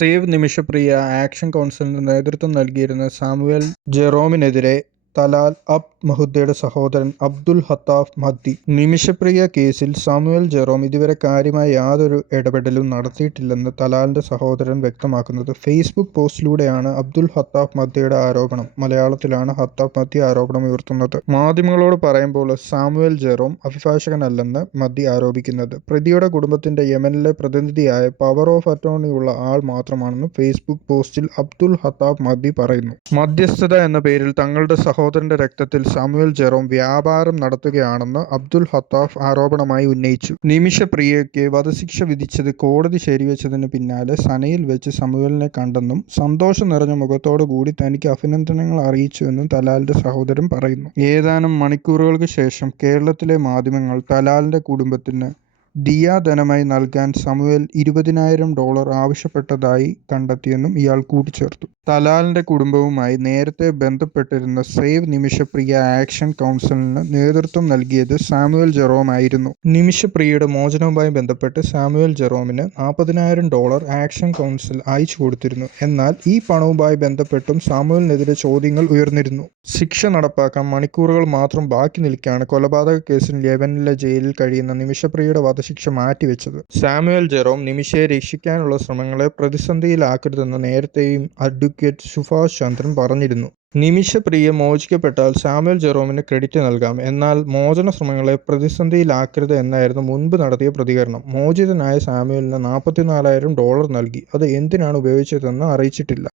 Save Nimisha Priya action കൗൺസിലിന് നേതൃത്വം നൽകിയിരുന്ന Samuel ജെറോമിനെതിരെ Talal അബ് മഹ്ദിയുടെ സഹോദരൻ അബ്ദുൽ ഹത്താഫ് മഹ്ദി. നിമിഷപ്രിയ കേസിൽ സാമുവൽ ജെറോം ഇതുവരെ കാര്യമായ യാതൊരു ഇടപെടലും നടത്തിയിട്ടില്ലെന്ന് തലാലിന്റെ സഹോദരൻ വ്യക്തമാക്കുന്നത് ഫേസ്ബുക്ക് പോസ്റ്റിലൂടെയാണ്. അബ്ദുൽ ഹത്താഫ് മഹ്ദിയുടെ ആരോപണം. മലയാളത്തിലാണ് ഹത്താഫ് മഹ്ദി ആരോപണം ഉയർത്തുന്നത്. മാധ്യമങ്ങളോട് പറയുമ്പോൾ സാമുവൽ ജെറോം അഭിഭാഷകനല്ലെന്ന് മഹ്ദി ആരോപിക്കുന്നത് പ്രതിയുടെ കുടുംബത്തിന്റെ യമനിലെ പ്രതിനിധിയായ പവർ ഓഫ് അറ്റോർണിയുള്ള ആൾ മാത്രമാണെന്ന് ഫേസ്ബുക്ക് പോസ്റ്റിൽ അബ്ദുൽ ഹത്താഫ് മഹ്ദി പറയുന്നു. മധ്യസ്ഥത എന്ന പേരിൽ തങ്ങളുടെ സഹോദരന്റെ രക്തത്തിൽ സാമുവൽ ജെറോം വ്യാപാരം നടത്തുകയാണെന്ന് അബ്ദുൽ ഹത്താഫ് ആരോപണമായി ഉന്നയിച്ചു. നിമിഷപ്രിയയ്ക്ക് വധശിക്ഷ വിധിച്ചത് കോടതി ശരിവെച്ചതിന് പിന്നാലെ സനയിൽ വെച്ച് സാമുവലിനെ കണ്ടെന്നും സന്തോഷം നിറഞ്ഞ മുഖത്തോടു കൂടി തനിക്ക് അഭിനന്ദനങ്ങൾ അറിയിച്ചുവെന്നും തലാലിന്റെ സഹോദരൻ പറയുന്നു. ഏതാനും മണിക്കൂറുകൾക്ക് ശേഷം കേരളത്തിലെ മാധ്യമങ്ങൾ തലാലിന്റെ കുടുംബത്തിന് ദിയ ധനമായി നൽകാൻ സാമുവൽ $20,000 ആവശ്യപ്പെട്ടതായി കണ്ടെത്തിയെന്നും ഇയാൾ കൂട്ടിച്ചേർത്തു. തലാലിന്റെ കുടുംബവുമായി നേരത്തെ ബന്ധപ്പെട്ടിരുന്ന സേവ് നിമിഷപ്രിയ ആക്ഷൻ കൗൺസിലിന് നേതൃത്വം നൽകിയത് സാമുവൽ ജെറോം ആയിരുന്നു. നിമിഷപ്രിയയുടെ മോചനവുമായി ബന്ധപ്പെട്ട് സാമുവൽ ജെറോമിന് $40,000 ആക്ഷൻ കൗൺസിൽ അയച്ചു കൊടുത്തിരുന്നു. എന്നാൽ ഈ പണവുമായി ബന്ധപ്പെട്ടും സാമുവലിനെതിരെ ചോദ്യങ്ങൾ ഉയർന്നിരുന്നു. ശിക്ഷ നടപ്പാക്കാൻ മണിക്കൂറുകൾ മാത്രം ബാക്കി നിൽക്കെയാണ് കൊലപാതക കേസിൽ യമനിലെ ജയിലിൽ കഴിയുന്ന നിമിഷപ്രിയയുടെ വധശിക്ഷ മാറ്റിവെച്ചത്. സാമുവൽ ജെറോം നിമിഷയെ രക്ഷിക്കാനുള്ള ശ്രമങ്ങളെ പ്രതിസന്ധിയിലാക്കരുതെന്ന് നേരത്തെയും അഡ്വക്കേറ്റ് സുഭാഷ് ചന്ദ്രൻ പറഞ്ഞിരുന്നു. നിമിഷപ്രിയ മോചിക്കപ്പെട്ടാൽ സാമുവൽ ജെറോമിന് ക്രെഡിറ്റ് നൽകാം, എന്നാൽ മോചന ശ്രമങ്ങളെ പ്രതിസന്ധിയിലാക്കരുത് എന്നായിരുന്നു മുൻപ് നടത്തിയ പ്രതികരണം. മോചിതനായ സാമുവലിന് $44,000 നൽകി. അത് എന്തിനാണ് ഉപയോഗിച്ചതെന്ന് അറിയിച്ചിട്ടില്ല.